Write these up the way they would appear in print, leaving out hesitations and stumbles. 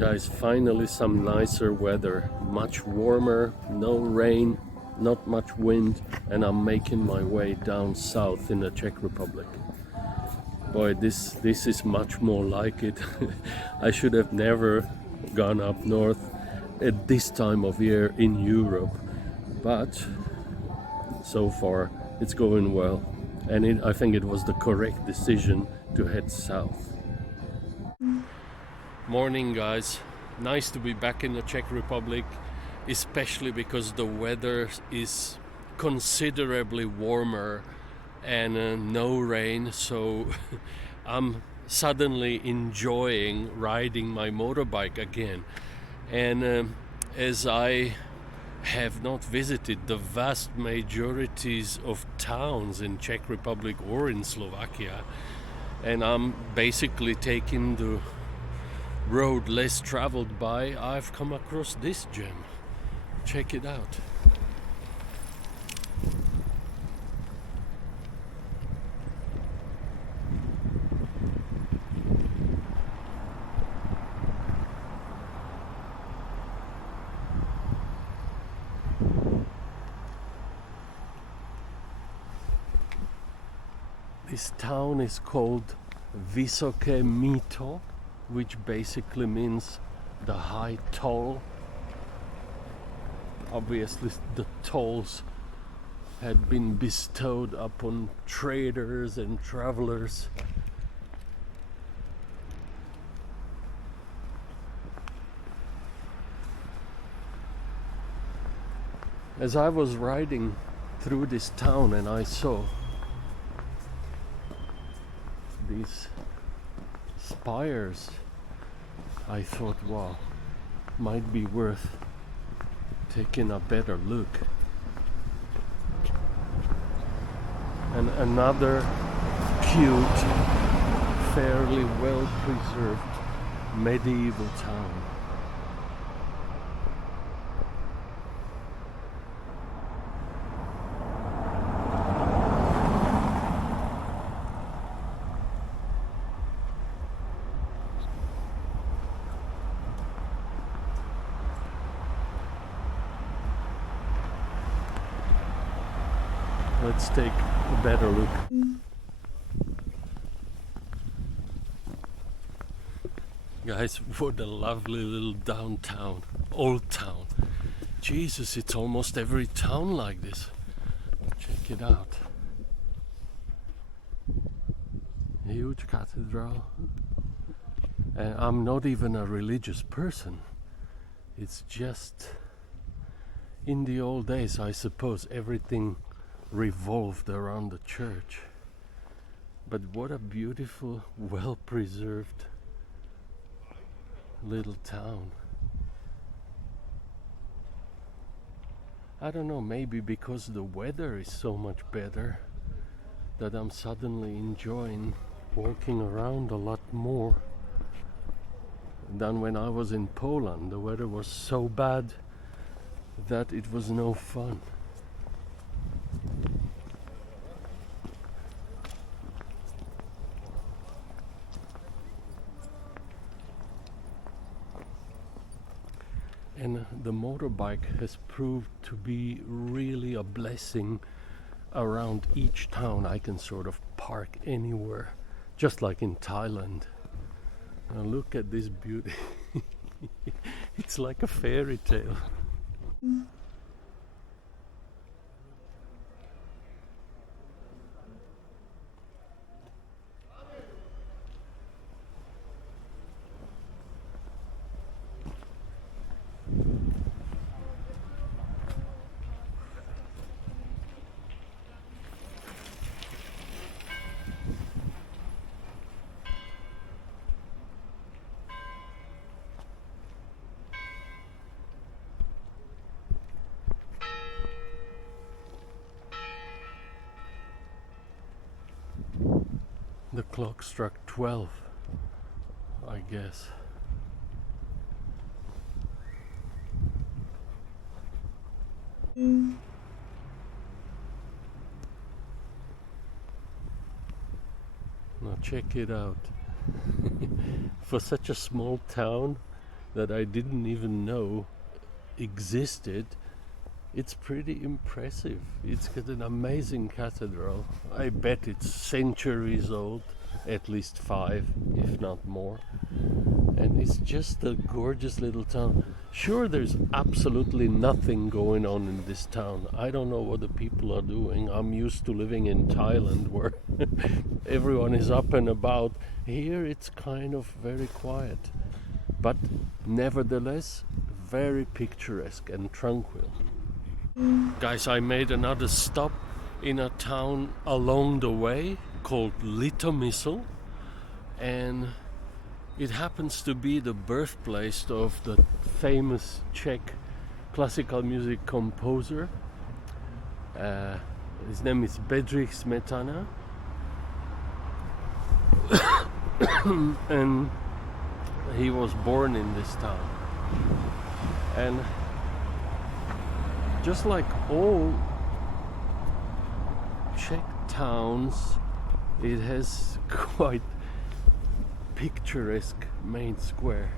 Guys, finally some nicer weather, much warmer, no rain, not much wind, and I'm making my way down south in the Czech Republic. Boy, this is much more like it. I should have never gone up north at this time of year in Europe, but so far it's going well, and I think it was the correct decision to head south. Morning, guys. Nice to be back in the Czech Republic, especially because the weather is considerably warmer and no rain, so I'm suddenly enjoying riding my motorbike again. And as I have not visited the vast majorities of towns in Czech Republic or in Slovakia, and I'm basically taking the road less traveled by, I've come across this gem. Check it out. This town is called Vysoké Mýto, which basically means the high toll. Obviously the tolls had been bestowed upon traders and travelers. As I was riding through this town and I saw these spires, I thought, wow, might be worth taking a better look. And another cute, fairly well preserved medieval town. Let's take a better look. Guys, what a lovely little downtown, old town. Jesus, it's almost every town like this. Check it out. Huge cathedral. And I'm not even a religious person. It's just, in the old days, I suppose, everything revolved around the church. But what a beautiful, well-preserved little town. I don't know, maybe because the weather is so much better that I'm suddenly enjoying walking around a lot more than when I was in Poland. The weather was so bad that it was no fun. And the motorbike has proved to be really a blessing. Around each town I can sort of park anywhere, just like in Thailand. Now look at this beauty. It's like a fairy tale. The clock struck 12, I guess. Now check it out. For such a small town, that I didn't even know existed. It's pretty impressive. It's got an amazing cathedral. I bet it's centuries old, at least 5, if not more. And it's just a gorgeous little town. Sure, there's absolutely nothing going on in this town. I don't know what the people are doing. I'm used to living in Thailand where everyone is up and about. Here it's kind of very quiet. But nevertheless, very picturesque and tranquil. Guys, I made another stop in a town along the way called Litomyšl, and it happens to be the birthplace of the famous Czech classical music composer. His name is Bedřich Smetana, and he was born in this town. And just like all Czech towns, it has quite picturesque main square.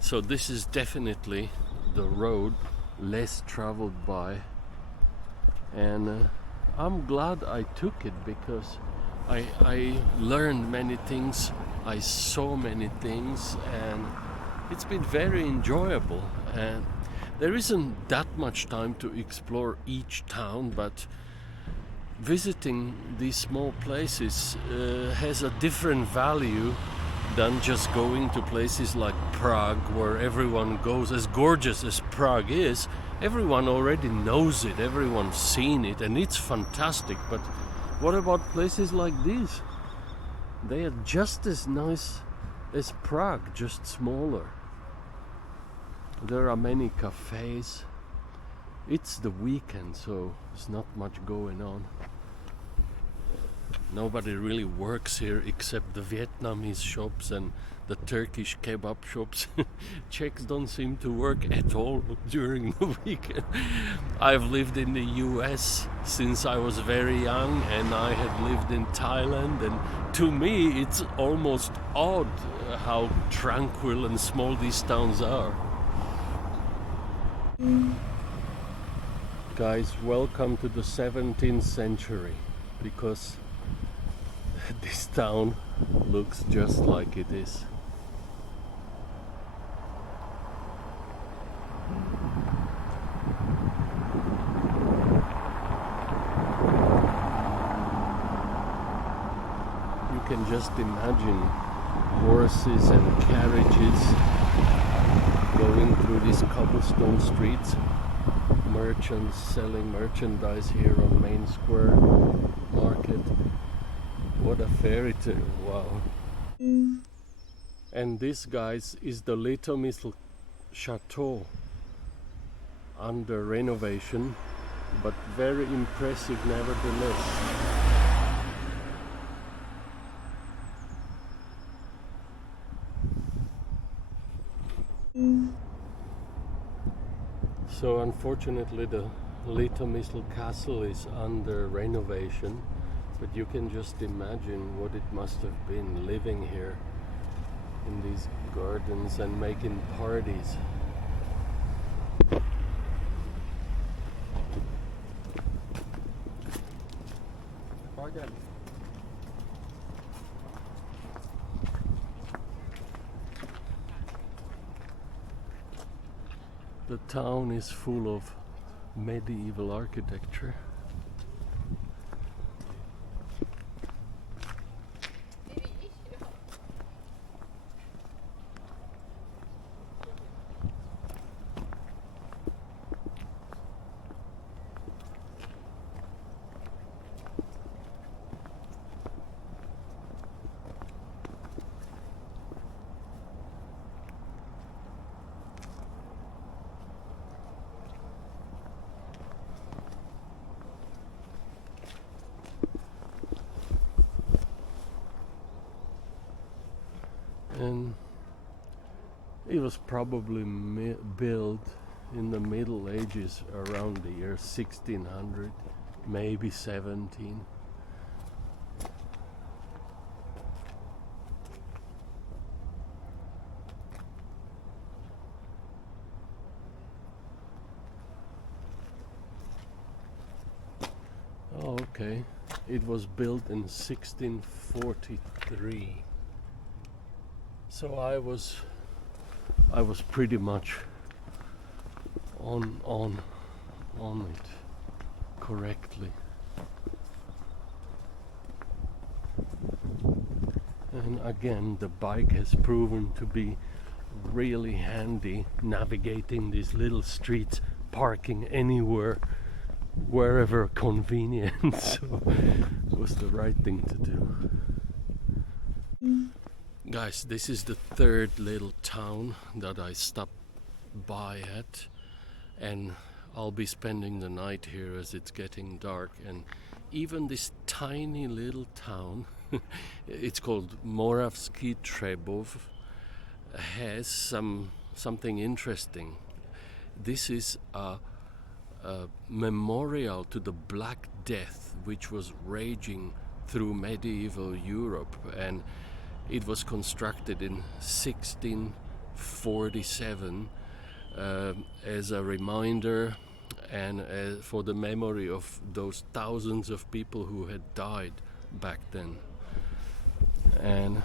So this is definitely the road less traveled by, and I'm glad I took it because I learned many things, I saw many things, and it's been very enjoyable. And there isn't that much time to explore each town, but visiting these small places has a different value than just going to places like Prague, where everyone goes. As gorgeous as Prague is, everyone already knows it, everyone's seen it, and it's fantastic. But what about places like these? They are just as nice as Prague, just smaller. There are many cafes. It's the weekend, so there's not much going on. Nobody really works here except the Vietnamese shops and the Turkish kebab shops. Czechs don't seem to work at all during the weekend. I've lived in the US since I was very young, and I had lived in Thailand, and to me it's almost odd how tranquil and small these towns are. Guys, welcome to the 17th century, because this town looks just like it is. You can just imagine horses and carriages going through these cobblestone streets, merchants selling merchandise here on Main Square Market. What a fairy tale, wow. And this, guys, is the Litomyšl Chateau, under renovation, but very impressive nevertheless. So unfortunately the Litomyšl Castle is under renovation, but you can just imagine what it must have been living here in these gardens and making parties. The town is full of medieval architecture. And it was probably built in the Middle Ages around the year 1600, maybe 17. Oh, okay. It was built in 1643. So I was pretty much on it correctly. And again, the bike has proven to be really handy navigating these little streets, parking anywhere, wherever convenient. So it was the right thing to do. Guys, this is the third little town that I stopped by at, and I'll be spending the night here as it's getting dark. And even this tiny little town, it's called Moravski Tre, has something interesting. This is a memorial to the Black Death, which was raging through medieval Europe, and it was constructed in 1647 as a reminder and for the memory of those thousands of people who had died back then. And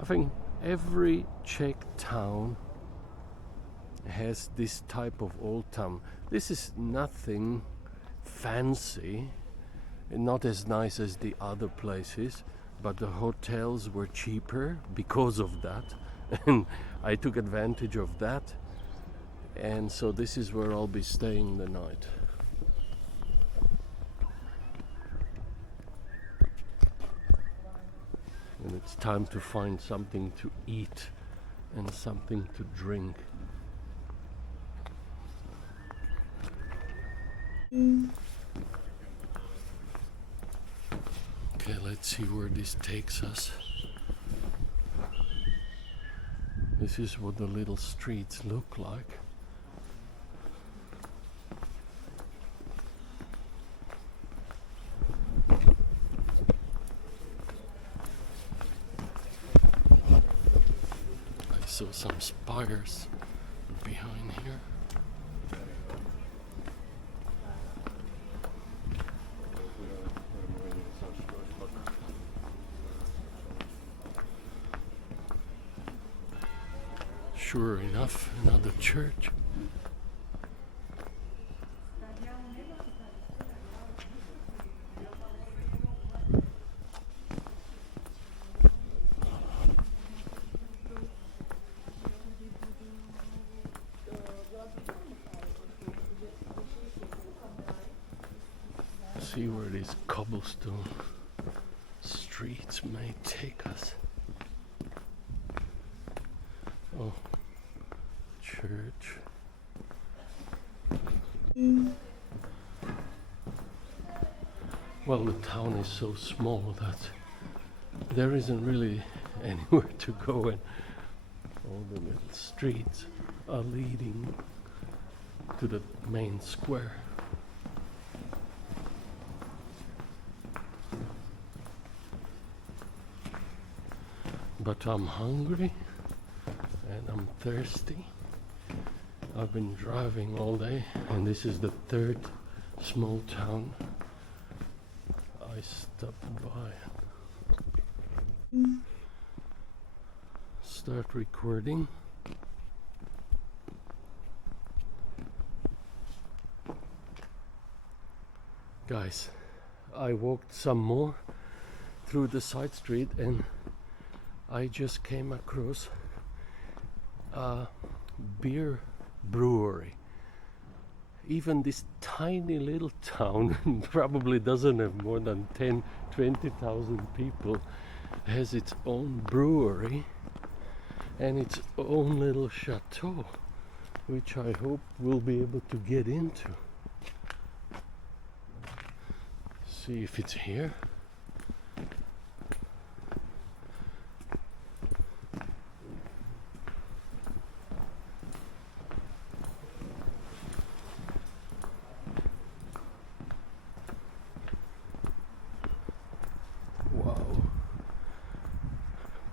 I think every Czech town has this type of old town. This is nothing fancy, not as nice as the other places, but the hotels were cheaper because of that, and I took advantage of that, and so this is where I'll be staying the night. And it's time to find something to eat and something to drink. Okay, let's see where this takes us. This is what the little streets look like. I saw some spires behind here. Sure enough, another church. See where these cobblestone streets may take us. Oh, church. Well, the town is so small that there isn't really anywhere to go, and all the little streets are leading to the main square. But I'm hungry and I'm thirsty. I've been driving all day, and this is the third small town I stopped by. Start recording. Guys, I walked some more through the side street and I just came across a beer brewery. Even this tiny little town probably doesn't have more than 20,000 people, has its own brewery and its own little chateau, which I hope we'll be able to get into. See if it's here.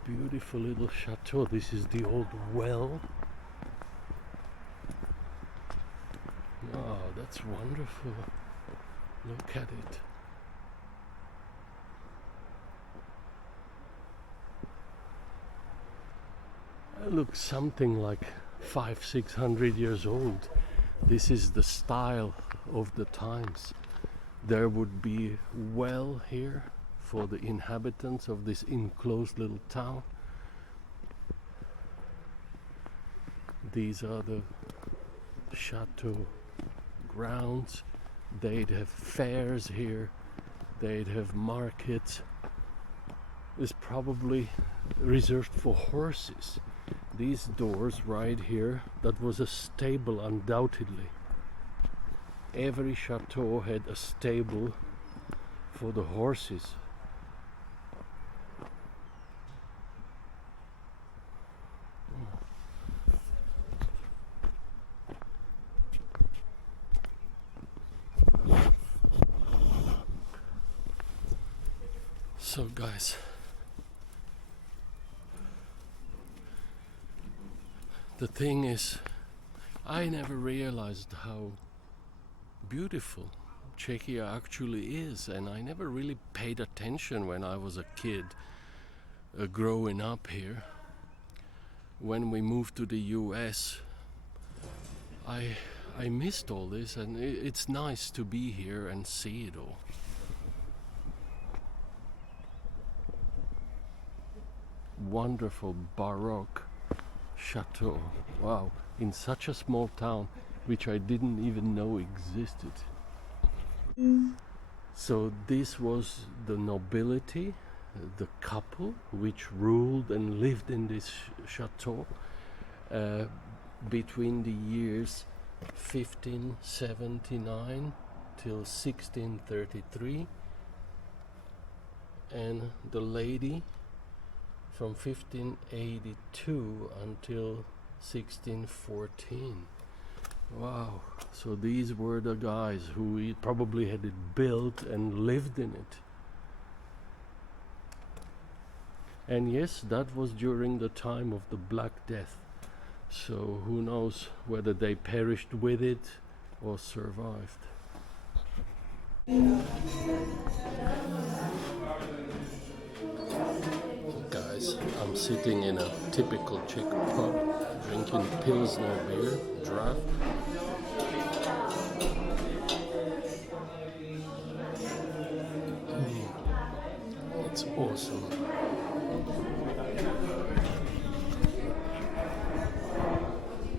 Beautiful little chateau. This is the old well. Wow, that's wonderful. Look at it. It looks something like 500-600 years old. This is the style of the times. There would be a well here for the inhabitants of this enclosed little town. These are the chateau grounds. They'd have fairs here, they'd have markets. It's probably reserved for horses. These doors right here, that was a stable undoubtedly. Every chateau had a stable for the horses. So guys, the thing is, I never realized how beautiful Czechia actually is, and I never really paid attention when I was a kid growing up here. When we moved to the US, I missed all this, and it's nice to be here and see it all. Wonderful Baroque chateau. Wow, in such a small town which I didn't even know existed. So this was the nobility, the couple which ruled and lived in this chateau between the years 1579 till 1633, and the lady from 1582 until 1614. Wow, so these were the guys who probably had it built and lived in it. And yes, that was during the time of the Black Death. So who knows whether they perished with it or survived. Guys, I'm sitting in a typical Czech pub, drinking Pilsner beer, draft. It's awesome.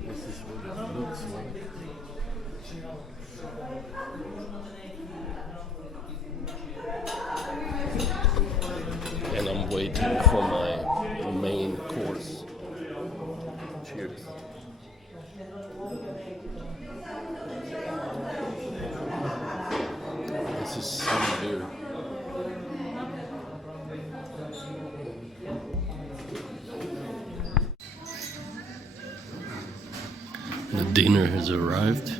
This is what it looks like. And I'm waiting for my main course. Cheers. This is some beer. The dinner has arrived.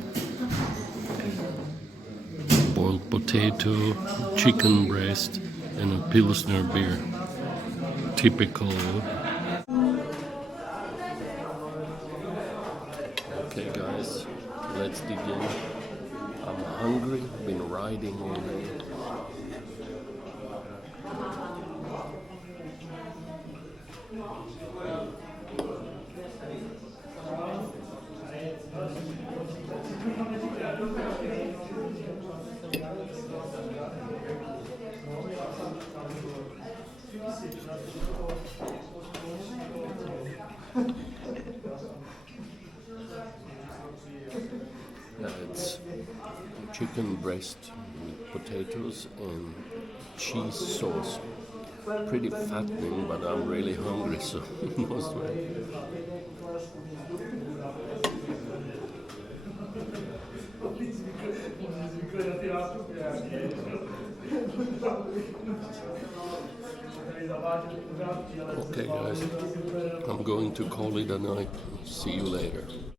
Boiled potato, chicken breast, and a Pilsner beer. Typical. Okay guys, let's dig in. I'm hungry, been riding all day. It's chicken breast with potatoes and cheese sauce. Pretty fattening, but I'm really hungry, so most way. Okay guys, I'm going to call it a night. See you later.